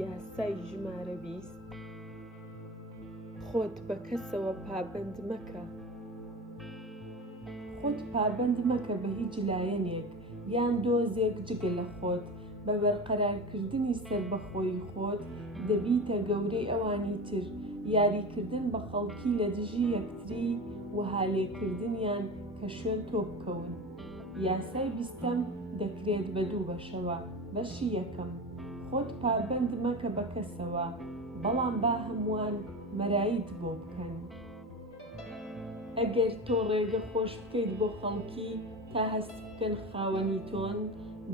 یاسای ژمارە 20 خۆت بە کەسەوە پابەند مەکە. خۆت پابەند مەکە بە هیچ لایەنێک یان دۆزێک جگە لە خۆت. بە بەرقەرارکردنی سەربەخۆیی خۆت دەبیتە گەورەی ئەوانی تر. یاریکردن بە خەڵکی لە دژی یەکتری و هالێکردنیان کە شوێن تۆ بکەون. یاسای 20ەم دەکرێت بە دوو بەشەوە. بەشی یەکەم، خۆت پابەند مەکە بە کەسەوە، بەڵام با هەمووان مەرایت بۆ بکەن. ئەگەر تۆ ڕێگە خۆش بکەیت بۆ خەڵکی تا هەست بکەن خاوەنی تۆن،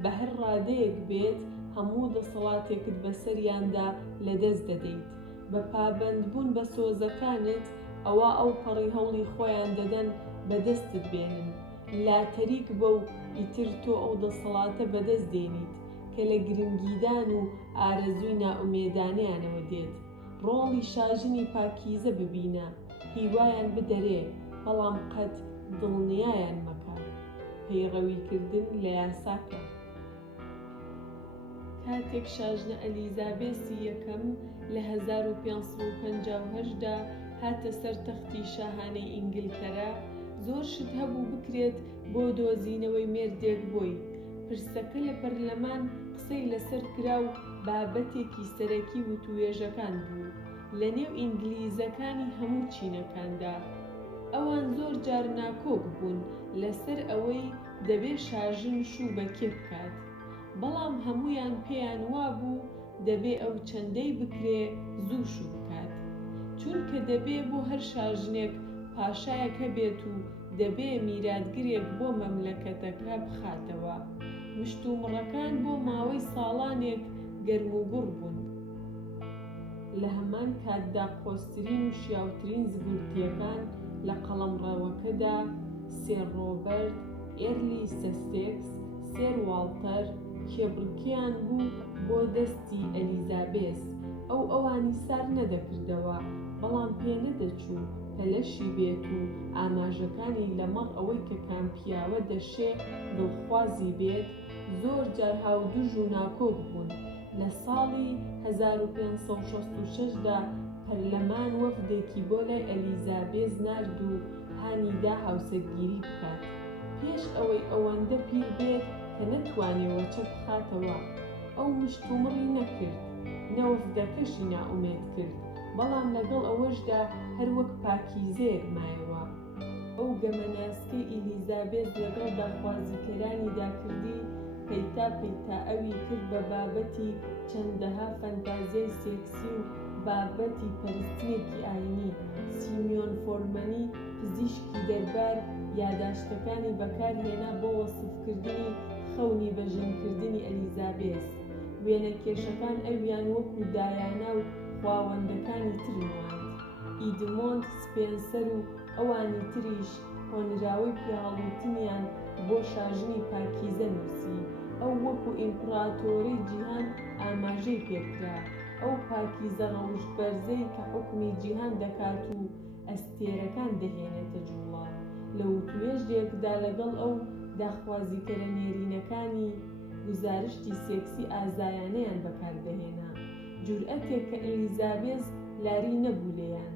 بە هەر ڕادەیەک بێت هەموو دەسەڵاتێکت بەسەریاندا لەدەست دەدەیت. بە پابەندبوون بە سۆزەکانت ئەوە ئەو پەڕی هەوڵی خۆیان دەدەن بەدەستت بێنن. لاتەریک بە و ئیتر تۆ ئەو دەسەڵاتە بەدەست دێنیت کە لە گرنگیدان و ئارەزووی نائومێدانەیانەوە دێت. ڕۆڵی شاژنی پاکیزە ببینە، هیوایان بدەرێ، بەڵام قەت دڵنیایان مەکە. پەیڕەویکردن لە یاساکە. کاتێک شاژنە ئەلیزابێسی یەکەم لە 1558دا هاتە سەر تەختی شاهانەی ئینگلتەرا، زۆر شت هەبوو بکرێت بۆ دۆزینەوەی مێردێک بۆی. پرسەکە لە پەرلەمان قسەی لەسەر کرا و بابەتێکی سەرەکی وتوێژەکان بوو لە نێو ئینگلیزەکانی هەموو چینەکاندا. ئەوان زۆر جار ناکۆک بوون لەسەر ئەوەی دەبێ شاژن شوو بەکێ بکات، بەڵام هەموویان پێیان وابوو دەبێ ئەو چەندەی بکرێ زوو شوو بکات، چونکە دەبێ بۆ هەر شاژنێک پاشایەک هەبێت و دەبێ میراتگرێک بۆ مەملەکەتەکە بخاتەوە. مشتومڕەکان بۆ ماوەی ساڵانێک گەرموگوڕ بوون. لە هەمان کاتدا قۆستترین و شیاوترین زبورتیەکان لە قەڵەمڕەوەکەدا سێر ڕۆبەرت، ئێرلی سەسێکس، سێر واڵتەر کێبڕکیان بوو بۆ دەستی ئەلیزابێس. ئەوانی سار نەدەکردەوە، بەڵام پێنەدەچوو پەلەشی بێت و ئاماژەکانی لەمەڕ ئەوەی کە کامپیاوە دەشێ دڵخوازی بێت زۆر جار هاودوژ و ناکۆک بوون. لە ساڵی 1566دا پەرلەمان وەفدێکی بۆ لای ئەلیزابێز نارد و هانیدا هاوسەرگیری بکات. پێش ئەوەی ئەوەندە پیر بێت کە نەتوانێەوە چەپ بخاتەوە. ئەو مشتومڕی نەکرد، نەوەفدەکەشی نائومێد کرد، بەڵام لەگەڵ ئەوەشدا هەروەک پاکیزەیەک مایەوە. ئەو گەمەناسکەی ئیلیزابێت لەگەڵ داخوازیکەرانیدا کردی پەیتا ئەوی کرد بە بابەتی چەندەها فەنتازیای سێکسی و بابەتی پەرستنێکی ئاینی. سیمیۆن فۆرمەنی پزیشکی دەربار یادداشتەکانی بەکارهێنا بۆ وەسفکردنی خەونی بەژنکردنی ئەلیزابێس. وێنەکێشەکان ئەویان وەکو دایانا و خواوەندەکانی تر نواند. ئیدمۆند سپێنسەر و ئەوانی تریش هۆنراوەی پێهەڵوتنیان بۆ شاژنی پاکیزە نووسی. ئەو وەکو ئیمپراتۆرەی جیهان ئاماژەی پێکرا، ئەو پاکیزە ڕەوشبەرزەی کە حوکمی جیهان دەکات و ئەستێرەکان دەهێنێتە جوڵان. لە وتوێژێکدا لەگەڵ ئەو داخوازیکەرە نێرینەکانی گزارشتی سێکسی ئازایانەیان بەکاردەهێنا، جورئەتێک کە ئەلیزابێز لاری نەبوو لێیان.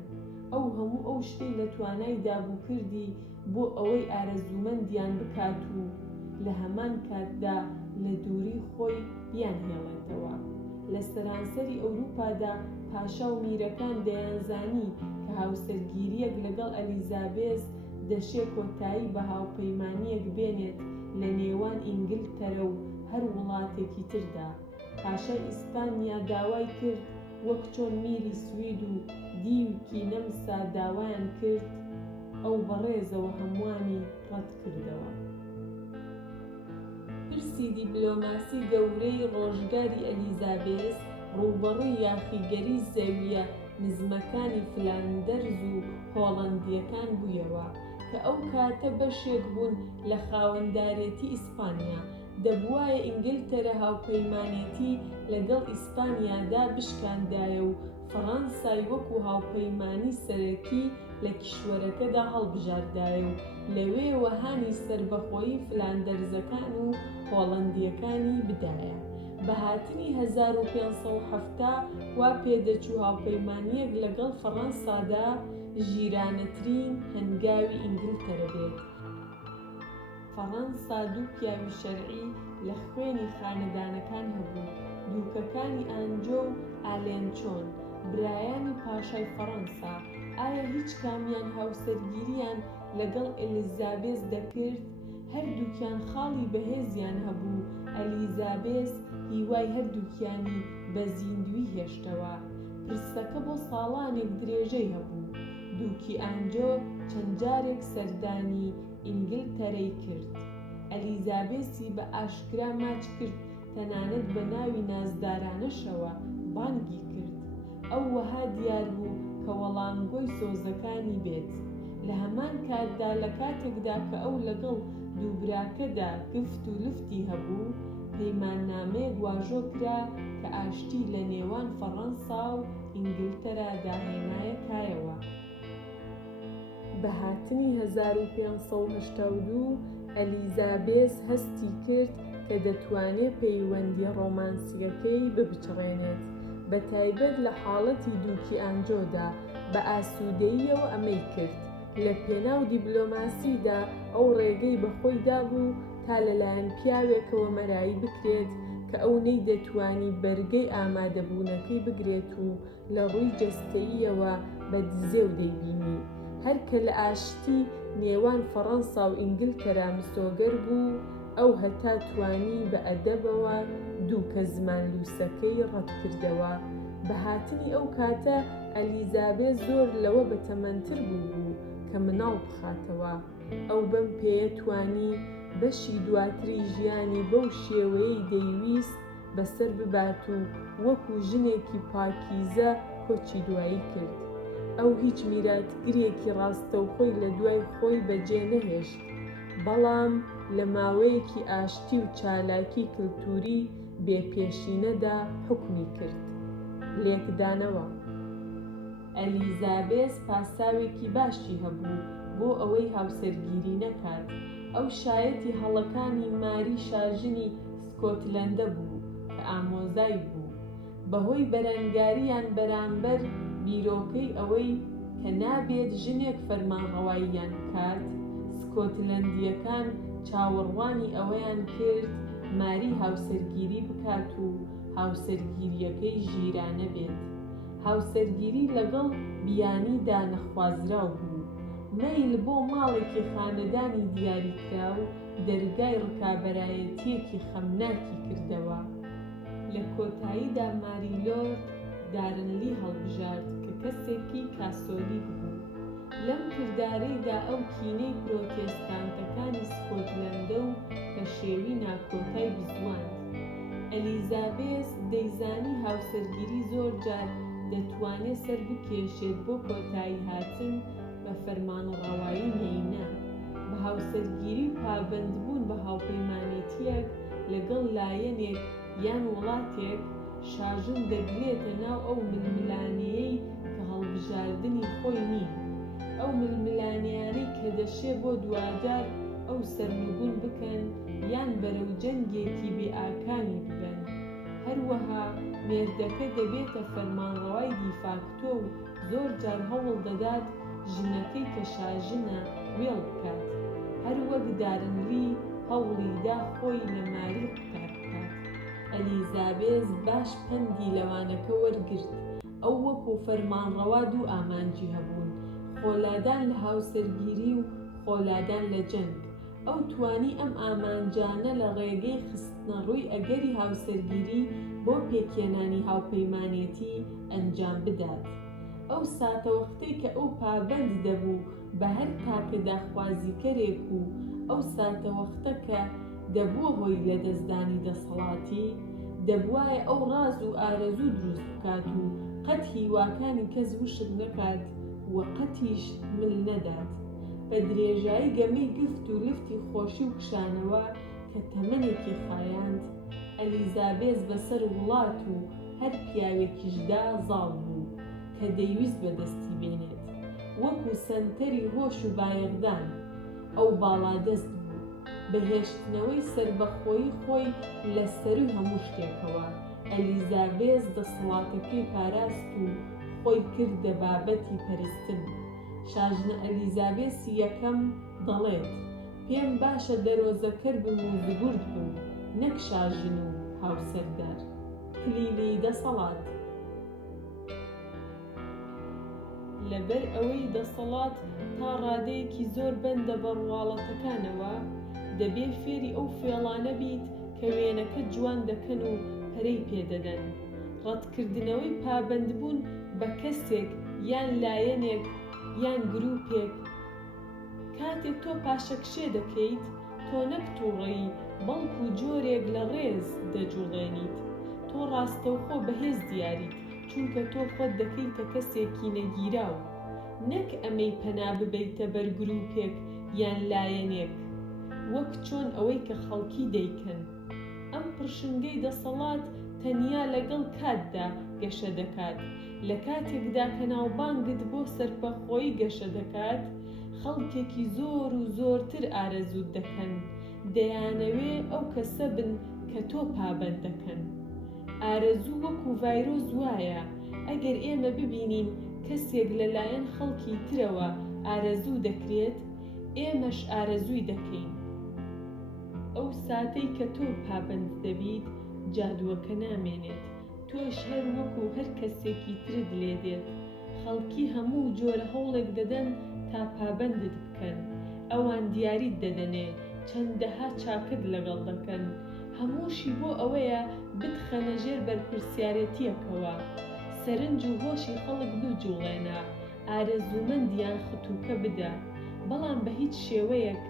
ئەو هەموو ئەو شتەی لە توانای دابووکردی بۆ ئەوەی ئارەزومەندیان بکات و لە هەمان کاتدا لە دووری خۆی بیانهێڵێتەوە. لە سەرانسەری ئەوروپادا پاشا و میرەکان دەیانزانی کە هاوسەرگیریەک لەگەڵ ئەلیزابێز دەشێ کۆتایی بە هاوپەیمانیەک بێنێت لە نێوان ئینگلتەرە و هەر وڵاتێکی تردا. پاشای ئیسپانیا داوای کرد وەک چۆن میری سوید و دیوکی نەمسا داوایان کرد، ئەو بەڕێزەوە هەمووانی ڕەت کردەوە. پرسی دیپلۆماسی گەورەی ڕۆژگاری ئەلیزابێس ڕووبەڕووی یاخیگەری زەویە نزمەکانی فلاندەرز و هۆڵەندیەکان بوویەوە کە ئەو کاتە بەشێک بوون لە خاوەندارێتی ئیسپانیا. دەبوایە ئینگلتەرە هاوپەیمانێتی لەگەڵ ئیسپانیادا بشکاندایە و فەڕەنسای وەکو هاوپەیمانی سەرەکی لە کیشوەرەکەدا هەڵبژاردایە و لەوێوە هانی سەربەخۆیی فلاندەرزەکان و هۆڵەندیەکانی بدایە. بە هاتنی 1570 وا پێدەچوو هاوپەیمانیەک لەگەڵ فەڕەنسادا ژیرانەترین هەنگاوی ئینگلتەرە بێت. فەڕەنسا دوو پیاوی شەرعی لە خوێنی خانەدانەکان هەبوو، دووکەکانی ئانجۆ و ئالێنچۆن، برایانی پاشای فەڕەنسا. ئایا هیچ کامیان هاوسەرگیریان لەگەڵ ئێلیزابێس دەکرد؟ هەردووکیان خاڵی بەهێزیان هەبوو. ئەلیزابێس هیوای هەردووکیانی بە زیندوی هێشتەوە. پرسەکە بۆ ساڵانێک درێژەی هەبوو. دووکی ئانجۆ چەند جارێک سەردانی ئینگلتەرەی کرد. ئەلیزابێسی بە ئاشکرا ماچ کرد، تەنانەت بە ناوی نازدارانەشەوە بانگی کرد. ئەو وەها دیار بوو کە وەڵامگۆی سۆزەکانی بێت. لە هەمان کاتدا لە کاتێکدا کە ئەو لەگەڵ دووبراکەدا گفت و لفتی هەبوو، پەیماننامەیەک واژۆ کرا کە ئاشتی لە نێوان فەڕەنسا و ئینگلتەرا داهێنایە کایەوە. بە هاتنی 1582 ئەلیزابێس هەستی کرد کە دەتوانێت پەیوەندی ڕۆمانسیەکەی ببچڕێنێت، بە تایبەت لە حاڵەتی دووکی ئانجۆدا. بە ئاسوودەییەوە ئەمەی کرد. لە پێناو دیبلۆماسیدا ئەو ڕێگەی بەخۆی دابوو تا لەلایەن پیاوێکەوە مەرایی بکرێت کە ئەو نەیدەتوانی بەرگەی ئامادەبوونەکەی بگرێت و لە ڕووی جەستەییەوە بە دزێو دەیبینی. هەرکە لە ئاشتی نێوان فەڕەنسا و ئینگلتەرا مسۆگەر بوو، ئەو هەتا توانی بە ئەدەبەوە دووکە زمانلووسەکەی ڕەت کردەوە. بە هاتنی ئەو کاتە ئەلیزابێس زۆر لەوە بەتەمەنتر بوو کە مناڵ بخاتەوە. ئەو بەم پێیە توانی بەشی دواتری ژیانی بەو شێوەیەی دەیویست بەسەر ببات و وەکو ژنێکی پاکیزە کۆچی دوایی کرد. ئەو هیچ میراتگرێکی ڕاستەوخۆی لە دوای خۆی بەجێ نەهێشت، بەڵام لە ماوەیەکی ئاشتی و چالاکی کلتوری بێپێشینەدا حوکمی کرد. لێکدانەوە. ئەلیزابێس پاساوێکی باشی هەبوو بۆ ئەوەی هاوسەرگیری نەکات. ئەو شایەتی هەڵەکانی ماری شاژنی سکۆتلەندە بوو کە ئامۆزای بوو. بەهۆی بەرەنگاریان بەرامبەر بیرۆکەی ئەوەی کە نابێت ژنێک فەرمانڕەواییان بکات، سکۆتلەندیەکان چاوەڕوانی ئەوەیان کرد ماری هاوسەرگیری بکات و هاوسەرگیریەکەی ژیرانە بێت. هاوسەرگیری لەگەڵ بیانیدا نەخوازراو بوو. مەیل بۆ ماڵێکی خانەدانی دیاریکرا و دەرگای ڕکابەرایەتیەکی خەمناکی کردەوە. لە کۆتاییدا ماریلۆرد دارنلی هەڵبژارد کە کەسێکی کاسۆلیک بوو. لەم کردارەیدا ئەو کینەی پرۆتێستانتەکانی سکۆتلەندە و کە شێوی ناکۆتای بزواند. ئەلیزابێس دەیزانی هاوسەرگیری زۆر جار دەتوانێت سەر بکێشێت بۆ کۆتایی هاتن بە فەرمانڕەوایی نەینە. بە هاوسەرگیری پابەندبوون بە هاوپەیمانێتیەک لەگەڵ لایەنێک یان وڵاتێک شاژن دەگرێتە ناو ئەو ململانەیەی کە هەڵبژاردننی خۆی نین. ئەو ململانیانەی کە دەشێ بۆ دووادار ئەو سەرنگون بکەن یان بەرەو جەنگێکی بێئاکامی ببەن. هەروەها مێردەکە دەبێتە فەرمانڕەوای دیفاکتۆ و زۆر جار هەوڵ دەدات ژنەکەی کە شاژنە وێڵ بکات، هەروەک دارنلی هەوڵیدا خۆی لە ماری قوتار بکات. ئەلیزابێس باش پەندی لەوانەکە وەرگرت. ئەو وەکو فەرمانڕەوا دوو ئامانجی هەبوون: خۆلادان لە هاوسەرگیری و خۆلادان لە جەنگ. ئەو توانی ئەم ئامانجانە لە ڕێگەی خستنە ڕووی ئەگەری هاوسەرگیری بۆ پێکێنانی هاوپەیمانێتی ئەنجام بدات. ئەو ساتەوەختەی کە ئەو پابەند دەبوو بە هەر تاکە داخوازیکەرێک و ئەو ساتەوەختە کە دەبووە هۆی لە دەستدانی دەسەڵاتی، دەبوایە ئەو ڕاز و ئارەزوو دروست بکات و قەت هیواکانی کەس وشک نەکات وە قەتیش مل نەدات. بە درێژایی گەمەی گفت و لفتی خۆشی و کشانەوە کە تەمەنێکی خایاند، ئەلیزابێس بەسەر وڵات و هەر پیاوێکیشدا زاڵ بوو کە دەیویست بەدەستی بێنێت. وەکو سەنتەری هۆش و بایەغدان ئەو باڵادەست بوو. بەهێشتنەوەی سەربەخۆیی خۆی لە سەروی هەموو شتێکەوە. ئەلیزابێز دەسەڵاتەکەی پاراست و خۆی کردە بابەتی پەرستن. شاژنە ئەلیزابێسی یەکەم دەڵێت: پێم باشە دەرۆزەکەر بم و زگورد بم، نەک شاژن و هاوسەردار. کلیلی دەسەڵات. لەبەر ئەوەی دەسەڵات تا ڕادەیەکی زۆر بەندە بە ڕواڵەتەکانەوە، دەبێ فێری ئەو فێڵانە بیت کە وێنەکە جوان دەکەن و پەرەی پێدەدەن. ڕەتکردنەوەی پابەندبوون بە کەسێک یان لایەنێک یان گروپێک. کاتێک تۆ پاشەکشێ دەکەیت، تۆ نەک تووڕەیی، بەڵکو جۆرێک لە ڕێز دەجوڵێنیت. تۆ ڕاستەوخۆ بەهێز دیاریت، چونکە تۆ خۆت دەکەیتە کەسێکی نەگیراو، نەک ئەمەی پەنا ببەیتە بەر گروپێک یان لایەنێک، وەک چۆن ئەوەی کە خەڵکی دەیکەن. ئەم پڕشنگەی دەسەڵات تەنیا لەگەڵ کاتدا گەشە دەکات. لە کاتێکدا کە ناوبانگت بۆ سەرپەخۆیی گەشە دەکات، خەڵکێکی زۆر و زۆرتر ئارەزوت دەکەن، دەیانەوێ ئەو کەسە بن کە تۆ پابەند دەکەن. ئارەزوو وەکو ڤایرۆس وایە، ئەگەر ئێمە ببینین کەسێک لەلایەن خەڵکی ترەوە ئارەزوو دەکرێت، ئێمەش ئارەزووی دەکەین. ئەو ساتەی کە تۆ پابەند دەبیت، جادووەکە نامێنێت، تۆش هەر وەکو هەر کەسێکی ترت لێدێت. خەڵکی هەموو جۆرە هەوڵێک دەدەن تا پابەندت بکەن. ئەوان دیاریت دەدەنێ، چەندەها چاکت لەگەڵ دەکەن، هەمووشی بۆ ئەوەیە بتخەنە ژێر بەرپرسیارەتیەکەوە. سەرنج و هۆشی خەڵک بجوڵێنە، ئارەزومەندیان ختووکە بدە، بەڵام بە هیچ شێوەیەک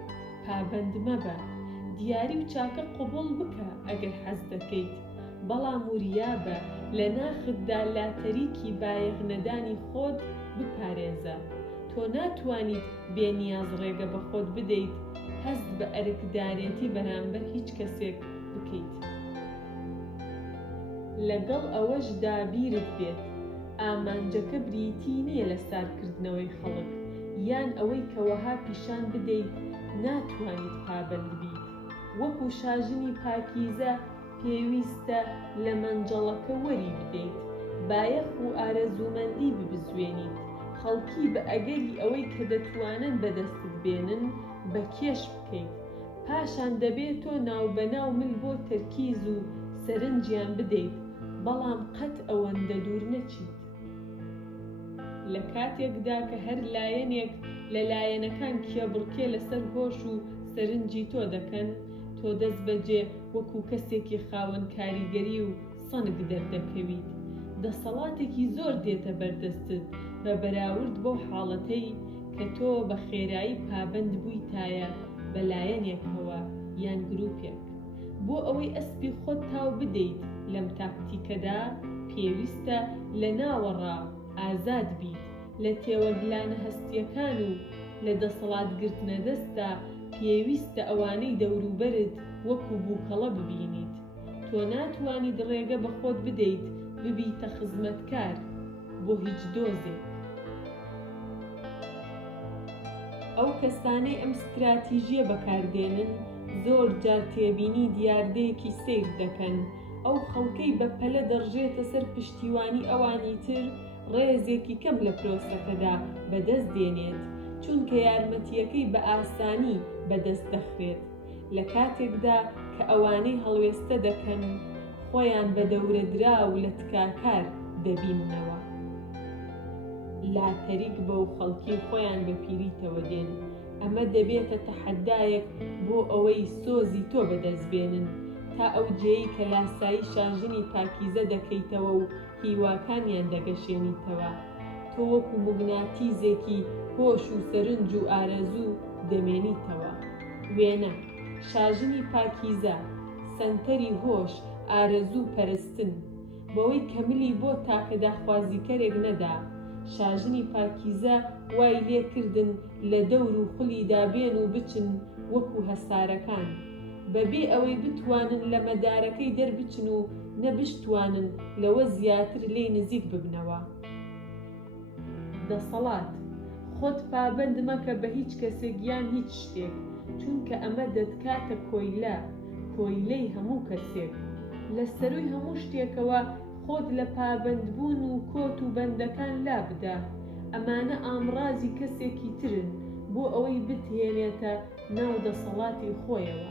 پابەند مەبە. دیاری و چاکە قبوڵ بکە ئەگەر حەز دەکەیت، بەڵام وریابە لە ناختدا لاتەریکی بایەغنەدانی خۆت بپارێزە. تۆ ناتوانیت بێنیاز ڕێگە بە خۆت بدەیت، هەست بە ئەرکدارێتی بەرامبەر هیچ کەسێک بکەیت. لەگەڵ ئەوەشدا بیرت بێت ئامانجەکە بریتی نییە لە سارکردنەوەی خەڵک، یان ئەوەی کەوەها پیشان بدەیت ناتوانیت پابەند بیت. وەکو شاژنی پاکیزە پێویستە لە مەنجەڵەکە وەری بدەیت، بایەخ و ئارەزومەندی ببزوێنیت، خەڵکی بە ئەگەری ئەوەی کە دەتوانن بەدەستت بێنن بە کێش بکەیت. پاشان دەبێت تۆ ناوبەناو مل بۆ تەرکیز و سەرنجیان بدەیت، بەڵام قەت ئەوەندە دوور نەچیت. لە کاتێکدا کە هەر لایەنێک لە لایەنەکان کێبڕکێ لەسەر هۆش و سەرنجی تۆ دەکەن، تۆ دەست بەجێ وەکو کەسێکی خاوەن کاریگەری و سەنگ دەردەکەویت. دەسەڵاتێکی زۆر دێتە بەردەستت بە بەراورد بەو حاڵەتەی کە تۆ بە خێرایی پابەند بوویتایە بە لایەنێکەوە یان گروپێک. بۆ ئەوەی ئەسپی خۆت تاو بدەیت لەم تاکتیکەدا، پێویستە لە ناوەڕا ئازاد بیت. لە تێوەگلانە هەستیەکان و لە دەسەڵاتگرتنە دەستا پێویستە ئەوانەی دەوروبەرت وەکو بووکەڵە ببینیت. تۆ ناتوانیت ڕێگە بە خۆت بدەیت ببیتە خزمەتکار بۆ هیچ دۆزێک. ئەو کەسانەی ئەم ستراتیژیە بەکاردێنن زۆر جار تێبینی دیاردەیەکی سیر دەکەن. ئەو خەڵکەی بە پەلە دەڕژێتە سەر پشتیوانی ئەوانی تر ڕێزێکی کەم لە پرۆسەکەدا بەدەست دێنێت، چونکە یارمەتیەکەی بە ئاسانی بەدەست دەخرێت. لە کاتێکدا کە ئەوانەی هەڵوێستە دەکەن، خۆیان بە دەورەدرا و لە تکاکار دەبیننەوە. لاتەریک بەو خەڵکی خۆیان بە پیریتەوە دێن. ئەمە دەبێتە تەحەدایەک بۆ ئەوەی سۆزی تۆ بەدەست بێنن، تا ئەو جێی کە لاسایی شاژنی پاکیزە دەکەیتەوە و هیواکانیان دەگەشێنیتەوە. تۆ وەکو موگناتیزێکی هۆش و سەرنج و ئارەزوو دەمێنیتەوە. وێنە شاژنی پاکیزە، سەنتەری هۆش، ئارەزوو پەرستن، بەوەی کەملی بۆ تاکە داخوازیکەرێک نەدا. شاژنی پاکیزە وای لێکردن لە دەور و خولیدا بێن و بچن وەکو هەسارەکان، بەبێ ئەوەی بتوانن لە مەدارەکەی دەربچن و نەبشتوانن لەوە زیاتر لێی نزیک ببنەوە. دەسەڵات خۆت پابەند مەکە بە هیچ کەسێک یان هیچ شتێک، چونکە ئەمە دەتکاتە کۆیلەی هەموو کەسێک. لە سەرووی هەموو شتێکەوە خۆت لە پابەندبوون و کۆت و بەندەکان لابدە. ئەمانە ئامڕازی کەسێکی ترن بۆ ئەوەی بتهێنێتە ناو دەسەڵاتی خۆیەوە.